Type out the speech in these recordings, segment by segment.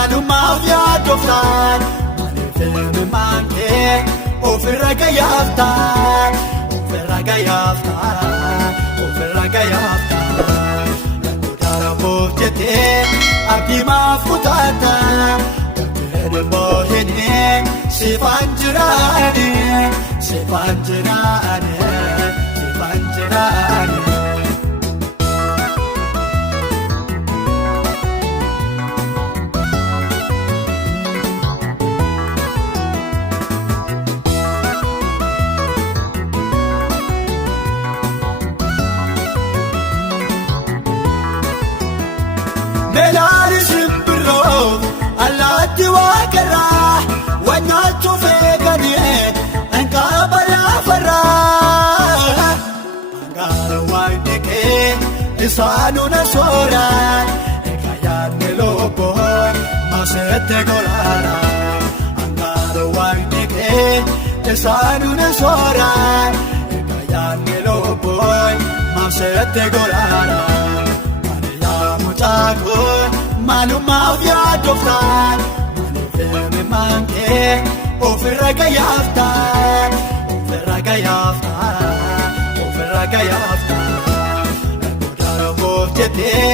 maalumaaf yaadoftaan maaliif maankee ofirra gayaaftaan ofirra gayaaftaan ofirra gayaaftaan namoota boojjatee abdii maaf kutaataan gabdeen moohinee sifaan jiraanee sifaan jiraanee sifaan jiraanee. Melaari simbirroo allaatti waaqarraa wanyaachuu feeganii hanqaaba laafarraa hangaara waan dhiqee isaanuu na sooraan egaa yaadne lobboon maseette golaara hangaara waan dhiqee isaanuu na sooraan egaa yaadne lobboon maseette golaara. Maalumaaf yaadoftaan maaliif maankee ofirra gayaaftaan ofirra gayaaftaan ofirra gayaaftaan namoota boojjatee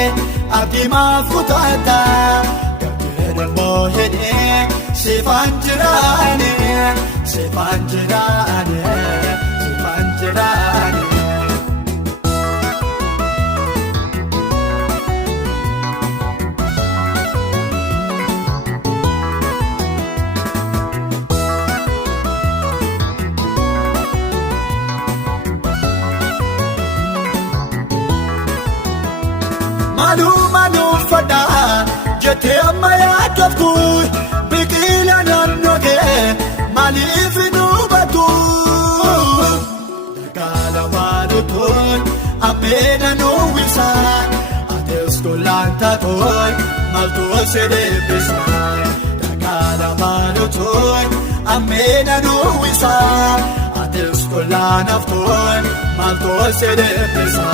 abdii maaf kutaataan gabdeen moohinee sifaan jiraanee sifaan jiraanee sifaan jiraanee. Maalumaanuu fadhaa jettee amma yaadoftu biqila naannoo kee maaliif nu hubatu dagaala maalutuun ammeena nu wisaa adees tolaan taatoon maaltu si deebisa dagaala maalutuun ammeena nu wisaa adees tolaan aftoon maaltu si deebisa.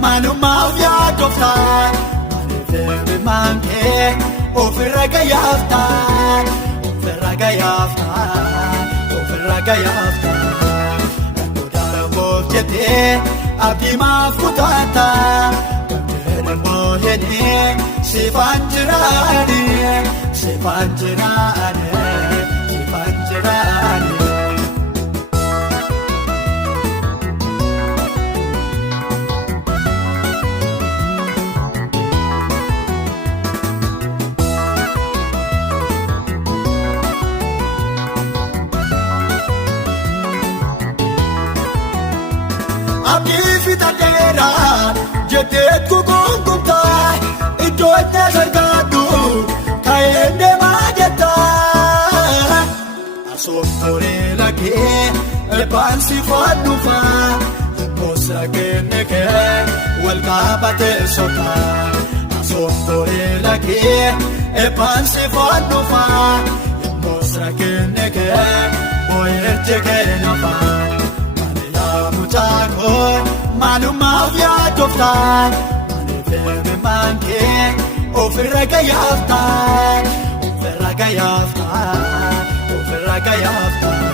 Maalumaaf yaadoftaan maaliif maankee ofirra gayaaftaan ofirra gayaaftaan ofirra gayaaftaan namoota boojjatee abdii maaf kutaataan gabdeen moohinee sifaan jiraanee sifaan jiraanee sifaan jiraanee. Abdii fitadeeraa jettee kukunkumtaa iddoo itti sargaadhu ka'ee deemaa jettaa asooftooree lagee eebbaan si faadhuufaa yemmoosa kenne kee wal qaabatee sotaa asooftooree lagee eebbaan si faadhuufaa yemmoosa kenne kee booyerti kee nafaa. Maalumaaf yaadoftaan maaliif maankee ofirra gayaaftaan ofirra gayaaftaan ofirra gayaaftaan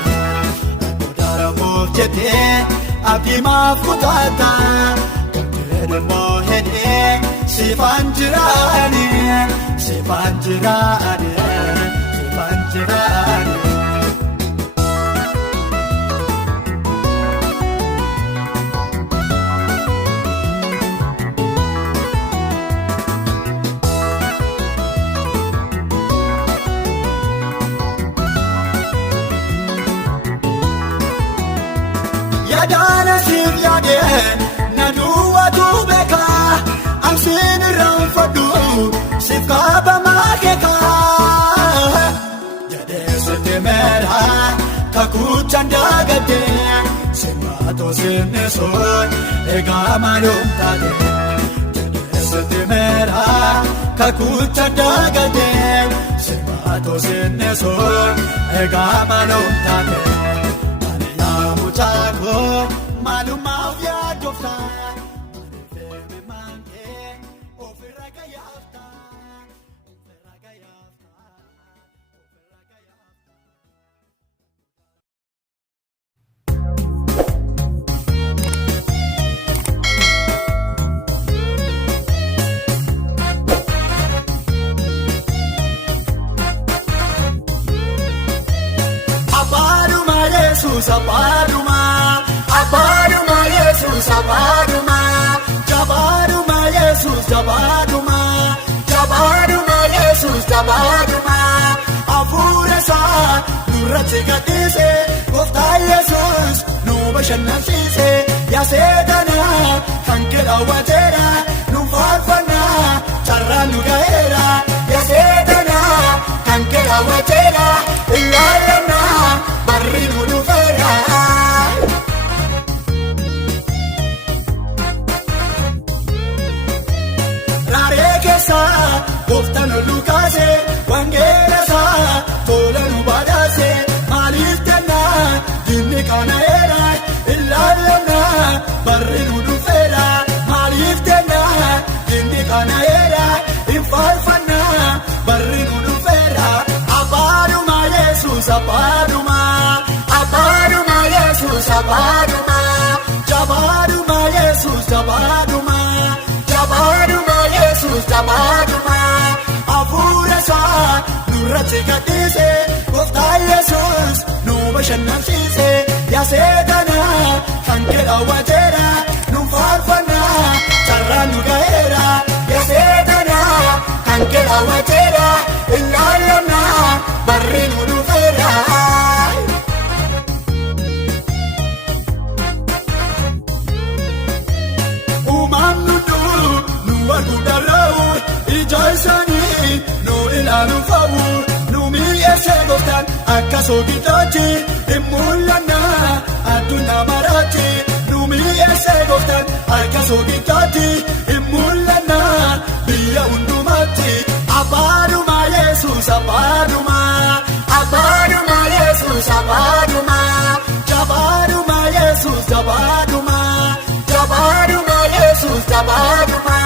namoota boojjatee abdii maaf kutaataan gabdeen moohinee sifaan jiraanee sifaan jiraanee sifaan jiraanee. Yaadana siif yaadee na duwwaatu beekaa ansiin irraanfadhu siif kaabamaa keekaa jadeessite meeraa kakuuchaan daagatee simbaatoo sinneesoon egaa maalum taatee jadeessite meeraa kakuuchaan daagatee simbaatoo sinneesoon egaa maalum taatee. Maalumaaf yaadoftaan maaliif maankee ofirra gayaaftaan. nurratti gadhiise gooftaa Yesuus nu bashannansiise yaa seetana kan kee raawwateera nu faarfannaa carraan nu ga'eera yaa seetana kan kee raawwateera ilaalannaa barri nu dhufeera. Raaree keessaa gooftaan ol nu kaase wangeela isaa tola nu badhaase maaliif jennaa diinni qaana'eera ilaalannaa barri nu dhufeera maaliif jennaa diinni qaana'eera hin faarfannaa barri nu dhufeera abbaadhuma Yesuus abbaadhuma abbaadhuma Yesuus abbaadhuma jabaadhuma Yesuus jabaadhuma jabaadhuma Yesuus jabaadhuma hafuura isaa nurratti gadhiise gooftaa Yesuus nu bashannansiise yaa seetana kan kee raawwateera nu faarfannaa carraan nu ga'eera yaa seetana kan kee raawwateera ilaalannaa barri nu dhufeera. Isaanii nu ilaalu fa'u nu mi'eessee gooftaan akka soogiddaatti hin mul'annaa addunyaa maraatti nu mi'eessee gooftaan akka soogiddaatti hin mul'annaa biyya hundumaatti abbaadhuma Yesuus abbaadhuma abbaadhuma Yesuus abbaadhuma jabaadhuma Yesuus jabaadhuma jabaadhuma Yesuus jabaadhuma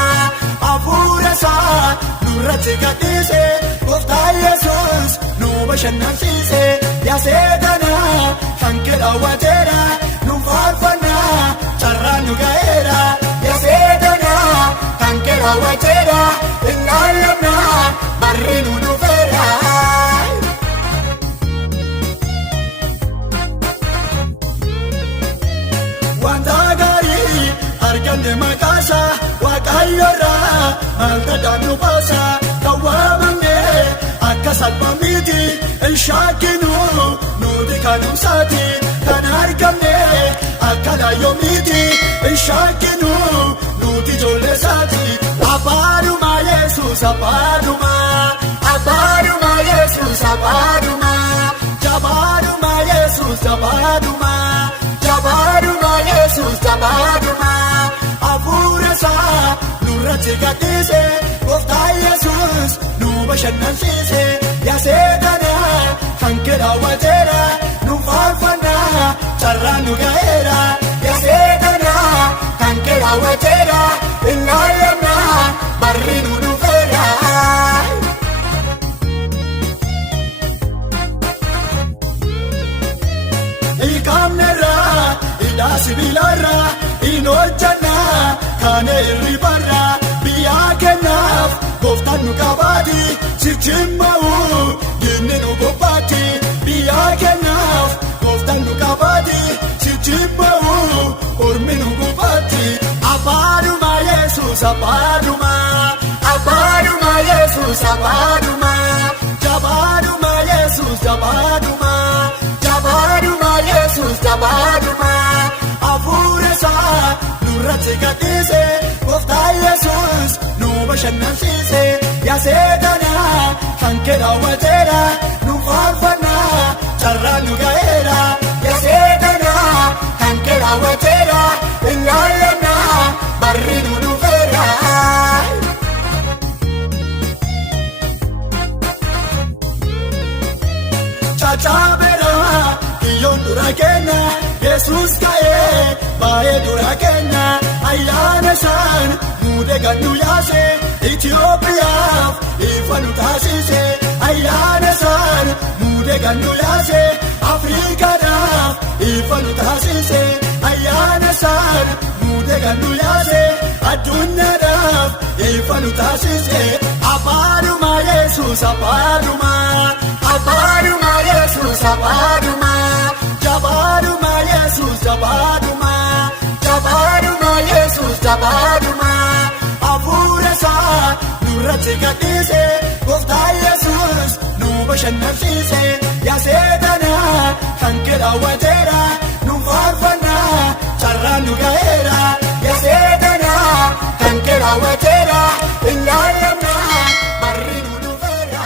hafuura isaa nurratti gadhiise gooftaa Yesuus nu bashannansiise yaa seetana kan kee raawwateera nu faarfannaa carraan nu ga'eera yaa seetana kan kee raawwateera ilaalannaa barri nu dhufeera. Wanta gaarii arganne maqaasaa waaqayyoorraa malkadhaan nu baasa kan waamamne akka salphamiiti hin shakkinu nuti kanumsaati kan argamne akka laayyoomiti hin shakkinu nuti ijoollesaati abbaadhuma Yesuus abbaadhuma abbaadhuma Yesuus abbaadhuma jabaadhuma Yesuus jabaadhuma jabaadhuma Yesuus jabaadhuma hafuura isaa nurratti gadhiise gooftaa Yesuus nu bashannansiise yaa seetana kan kee raawwateera nu faarfannaa carraan nu ga'eera yaa seetana kan kee raawwateera ilaalannaa barri nu dhufeera. Hiikamnerraa hidhaa sibiilarraa hin hojjannaa kaane irribarraa biyyaa kennaaf gooftaan nu qabaati sichimmaa'u diinni nu bobbaatti biyyaa kennaaf gooftaan nu qabaati sichimmaa'u ormi nu bobbaatti abbaadhuma Yesuus abbaadhuma abbaadhuma Yesuus abbaadhuma jabaadhuma Yesuus jabaadhuma jabaadhuma Yesuus jabaadhuma hafuura isaa nurratti gadhiise gooftaa Yesuus nu bashannansiise yaa seetana kan kee raawwateera nu faarfannaa carraan nu ga'eera yaa seetana kan kee raawwateera ilaalannaa barri nu dhufeera. Chachaabeera iyyoon dura kenna Yesuus ka'ee baay'ee dura kenna ayyaana isaan muudee gannu yaase Itoophiyaaf ifa nu taasise ayyaana isaan muudee gannu yaase Afriikaadhaaf ifa nu taasise ayyaana isaan muudee gannu yaase addunyaadhaaf ifa nu taasise abbaadhuma Yesuus abbaadhuma abbaadhuma Yesuus abbaadhuma jabaadhuma Yesuus jabaadhuma jabaadhuma Yesuus jabaadhuma hafuura isaa nurratti gadhiise gooftaa Yesuus nu bashannansiise yaa seetanaa kan kee raawwateera nu faarfannaa carraan nu ga'eera yaa seetanaa kan kee raawwateera ilaallamnaa barri nu dhufeera.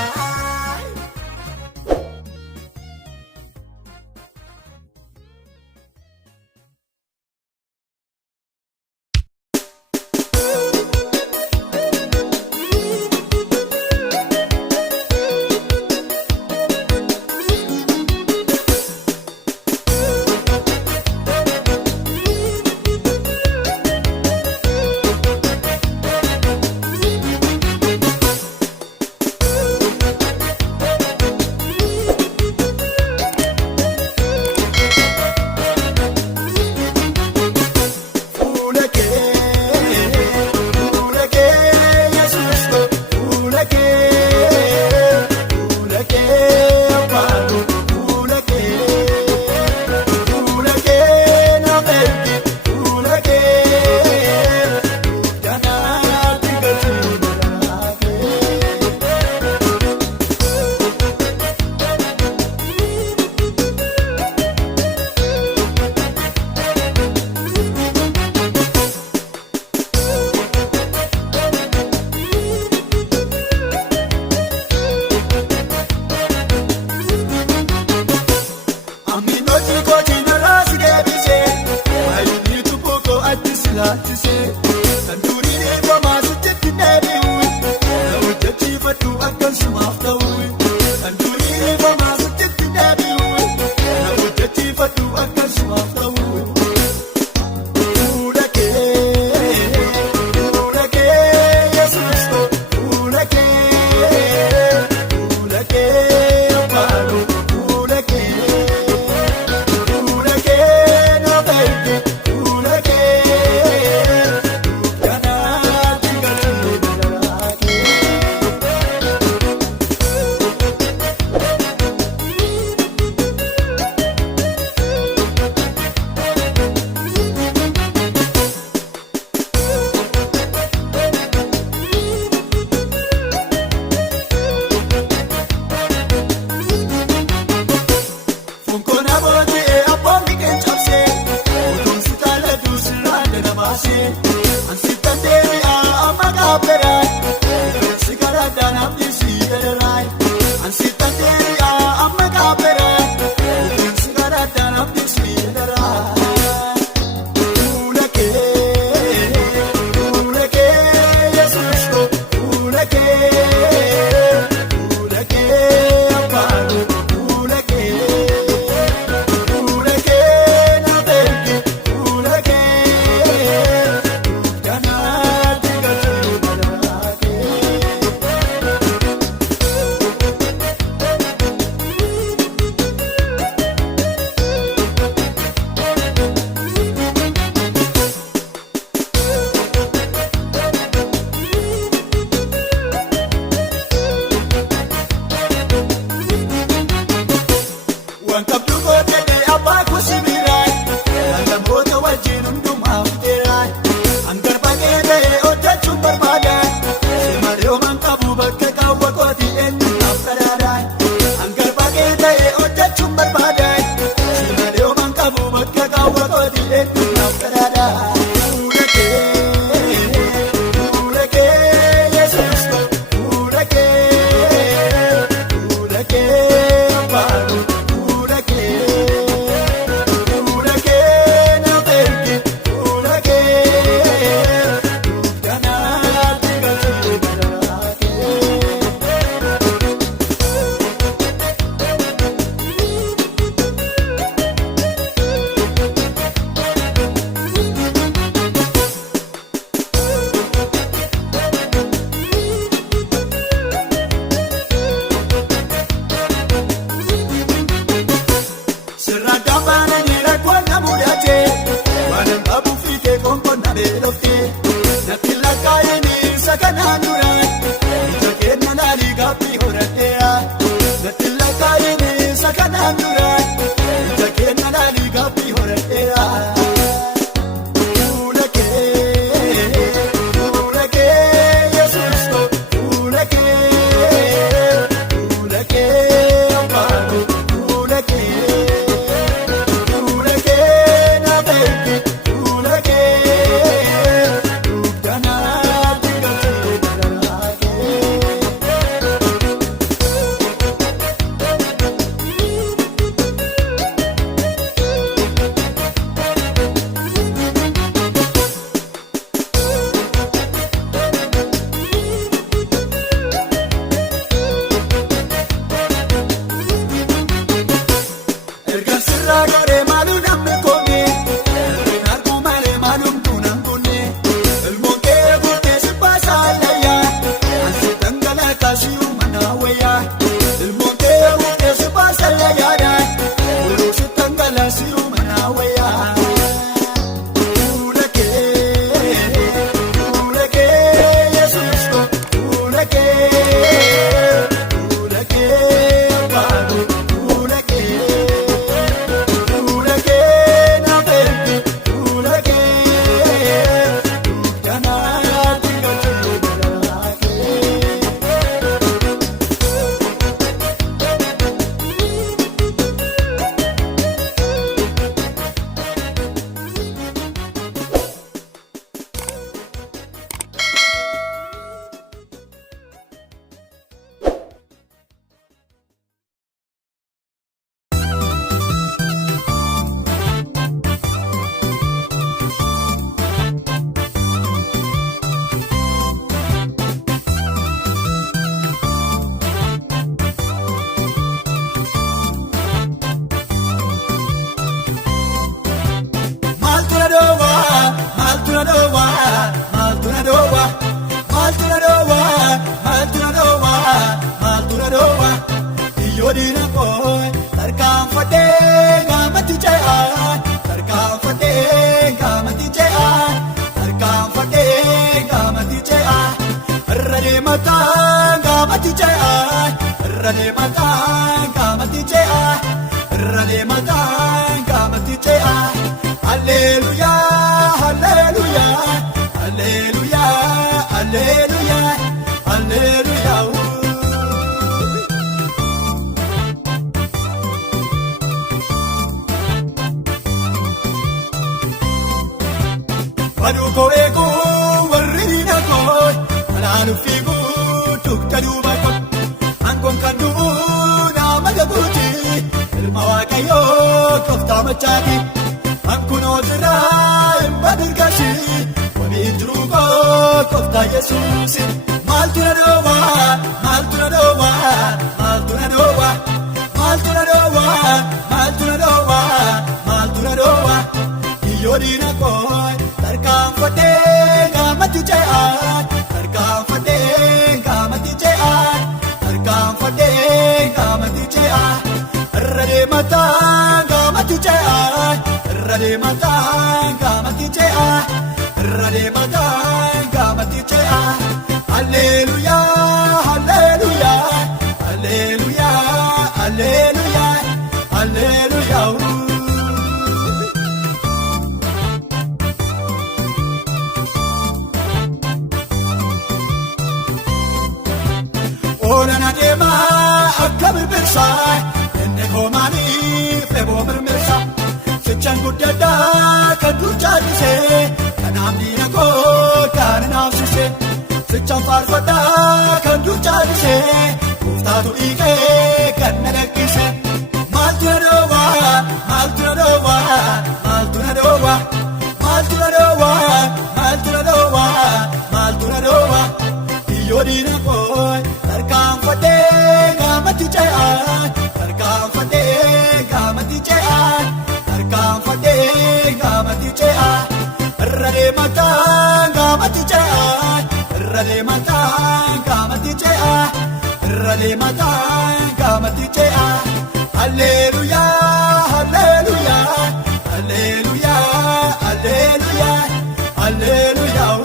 deemataan gaamatti ce'a. Irra deemataan gaamatti ce'a. Irra deemataan gaamatti ce'a. Alleluuyaa alleluuyaa alleluuyaa alleluuyaa alleluuyaa. Baduu koo eeguu warri diina koo alaalu fiiguu dugda duuba koo aangoon kan du'uu nama gabuuti ilma waaqayyoo kooftaa machaati aankunoo jiraa hin badirgaasi waliin jiruu koo kooftaa yesuusi maaltu na dhoowwaa maaltu na dhoowwaa maaltu na dhoowwaa maaltu na dhoowwaa maaltu na dhoowwaa maaltu na dhoowwaa kiyyoo diina koo. Tarkaanfadhee gaamatti ce'a. Tarkaanfadhee gaamatti ce'a. Tarkaanfadhee gaamatti ce'a. Irra deemataan gaamatti ce'a. Irra deemataan gaamatti ce'a. Irra deemataan gaamatti ce'a. Alleluuyaa alleluuyaa alleluuyaa alleluuyaa alleluuyaa. Oolana deemaa akka birbirsaa inni koomaanii feeboo mirmirsaa sichaan guddaadhaa kan dur jaallisee kanaaf diina koo kan naafsisee sichaan faarfadhaa kan dur jaallisee gooftaatu dhiigee kan na dhaqqisee maaltu na dhoowwaa maaltu na dhoowwaa maaltu na dhoowwaa maaltu na dhoowwaa maaltu na dhoowwaa maaltu na dhoowwaa kiyyoo diina koo. Tarkaanfadhee gaamatti ce'a. Tarkaanfadhee gaamatti ce'a. Tarkaanfadhee gaamatti ce'a. Irra deemataan gaamatti ce'a. Irra deemataan gaamatti ce'a. Irra deemataan gaamatti ce'a. Alleluuyaa alleluuyaa alleluuyaa alleluuyaa alleluuyaa.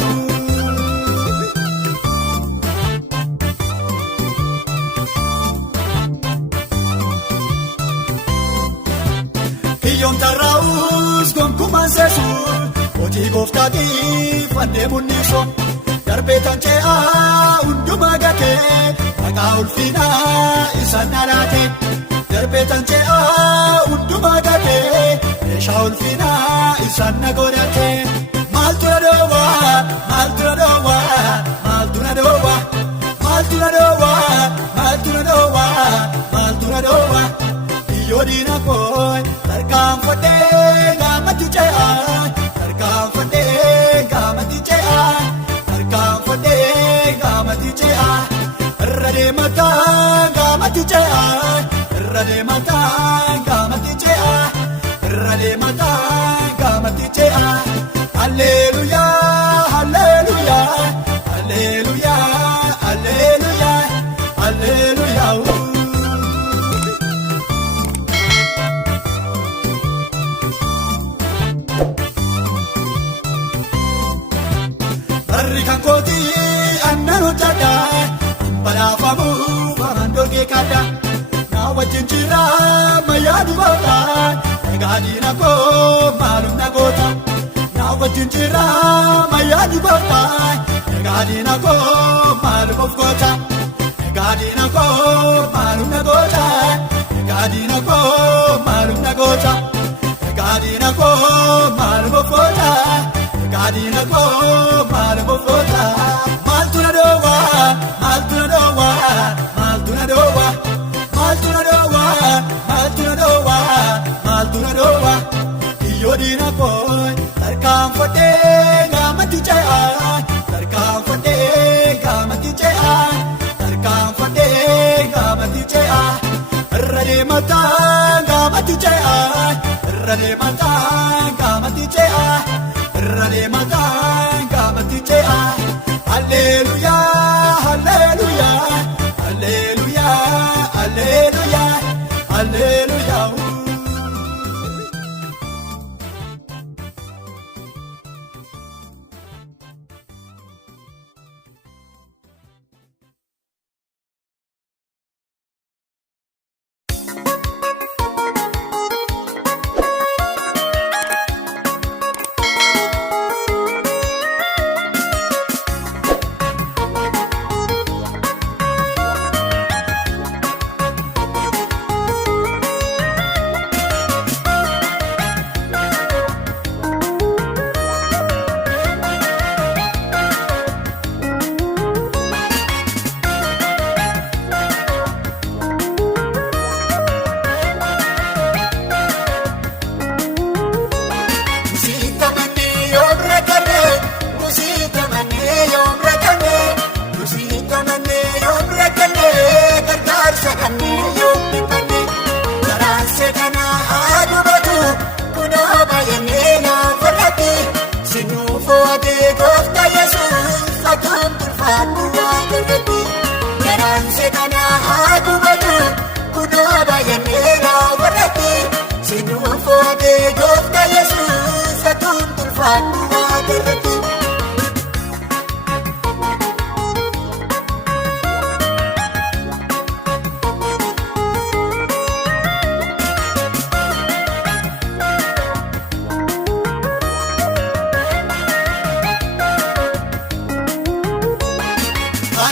Kiyyoon tarraa'us gonkumaan seesuun hojii gooftaatiif adeemuun niisoo darbee tan ce'aa hundumaa gatee maqaa ulfinaa isaan dhalaatee darbee tan ce'aa hundumaa gatee meeshaa ulfinaa isaan na godhatee maaltu na dhoowwaa maaltu na dhoowwaa maaltu na dhoowwaa maaltu na dhoowwaa maaltu na dhoowwaa maaltu na dhoowwaa kiyyoo diina koo. Tarkaanfadhee gaamatti ce'a. Tarkaanfadhee gaamatti ce'a. Tarkaanfadhee gaamatti ce'a. Irra deemataan gaamatti ce'a. Irra deemataan gaamatti ce'a. Irra deemataan gaamatti ce'a. Alleluuyaa alleluuyaa alleluuyaa alleluuyaa alleluuyaa. Barri kan kootii aannan hojjadhaa badhaafamuu baran dorgee kadhaa naa wajjin jiraa mayyaa dubartaa egaa diina koo maalum na goota naa wajjin jiraa mayyaa dubartaa egaa diina koo maalum of goota egaa diina koo maalum na goota egaa diina koo maalum na goota egaa diina koo maalum of goota. Gaadina koo maalum of goota. Maaltu na dhoowwaa maaltu na dhoowwaa maaltu na dhoowwaa maaltu na dhoowwaa maaltu na dhoowwaa maaltu na dhoowwaa kiyyoo diina koo. Tarkaanfadhee gaamatti ce'a. Tarkaanfadhee gaamatti ce'a. Tarkaanfadhee gaamatti ce'a. Irra deemataan gaamatti ce'a. Irra deemataan gaamatti ce'a. Irra deemataan gaamatti ce'a. Alleluuyaa alleluuyaa alleluuyaa alleluuyaa alleluuyaa.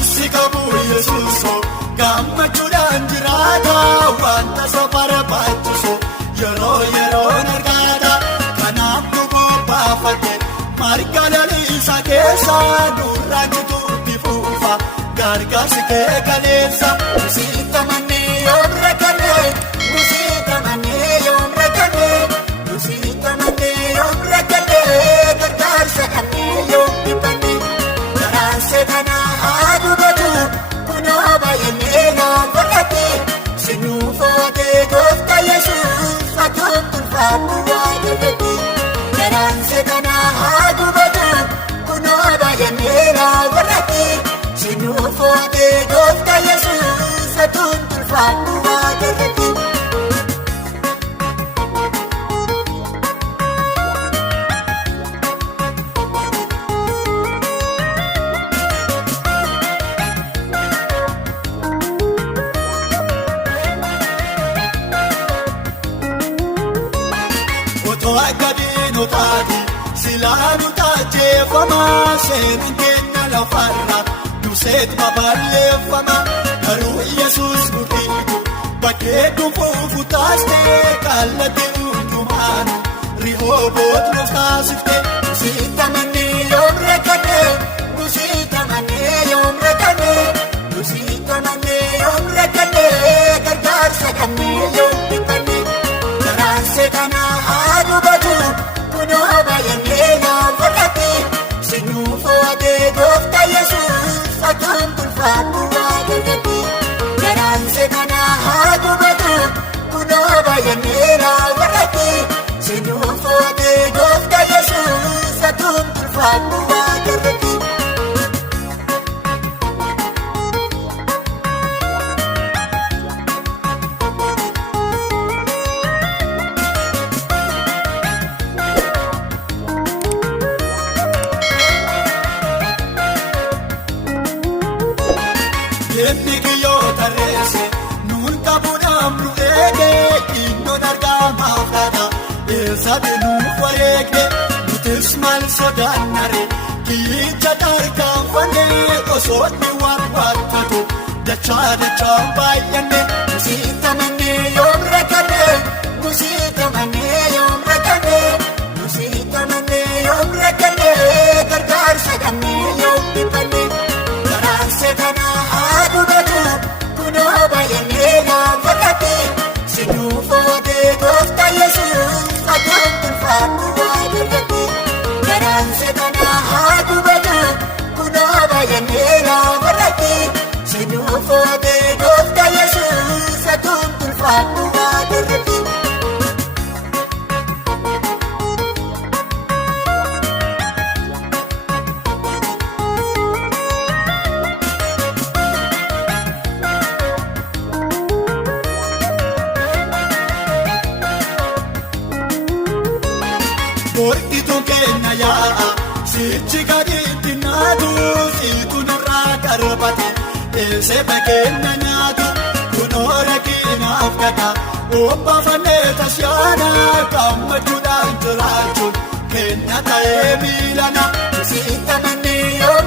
si qabu Yesuusoo gammachuudhaan jiraata wanta isa barbaachisu yeroon argata kanaaf nu bobbaafate marga lalisaa keessa nurraan jituutti fuufa gargaarsi kee kaleessa nusiita mannee yoom rakkannee nusiita mannee yoom rakkannee nusiita mannee yoom rakkannee gargaarsa kannee yoom dhibbannee garaanse kana haa gubatu kunoo baay'inee naaf godhate sinuuf ootee gooftaa Yesuus atuun tulfaatu waa godhate garaanse kana haa gubatu kunoo baay'inee naaf godhate sinuuf ootee gooftaa Yesuus atuun tulfaatu waa godhate. Akka diinotaati silaanu taajeeffamaa seenaan keenya lafarra duseet babal'eeffama garuu Yesuus nu dhiibu bakkee dhufuufu taastee kallattii hundumaanu rihooboot nuuf taasifte nusiita mannee yoom rakkannee nusiita mannee yoom rakkannee nusiita mannee yoom rakkannee gargaarsa kannee yoom dhibbannee garaanse kana haa gubatu kunoo baay'inee naaf godhate sinuuf ootee gooftaa Yesuus atuun tulfaatu waa godhate garaanse kana haa gubatu kunoo baay'inee naaf godhate sinuuf ootee gooftaa Yesuus atuun tulfaatu waa godhate. Deemni kiyyoo tarreesse nuun qabuudhaaf nu eege innoon argamaaf laata eessatti nuuf wareegde nutis maal sodaannare kiyyicha tarkaanfannee osoo inni warwaattatu dachaan baay'anne nusiita mannee yoom rakkannee nusiita mannee yoom rakkannee nusiita mannee yoom rakkannee gargaarsa kannee yoom dhibbannee garaanse kana haa gubatu kunoo baay'inee naaf godhate sinuuf ootee gooftaa Yesuus atuun tulfaatu waa godhate garaanse kana haa gubatu kunoo baay'inee naaf godhate sinuuf ootee gooftaa Yesuus atuun tulfaatu waa godhate. Borkitu keenya yaa'a sichi gadiitti naatu siitu nurraa darbate eessee bakkeenya nyaatu kunoo rakkinaaf gata obbaafannee tasyaana gammachuudhaan jiraachuun keenya ta'ee miilana nusiita mannee yoo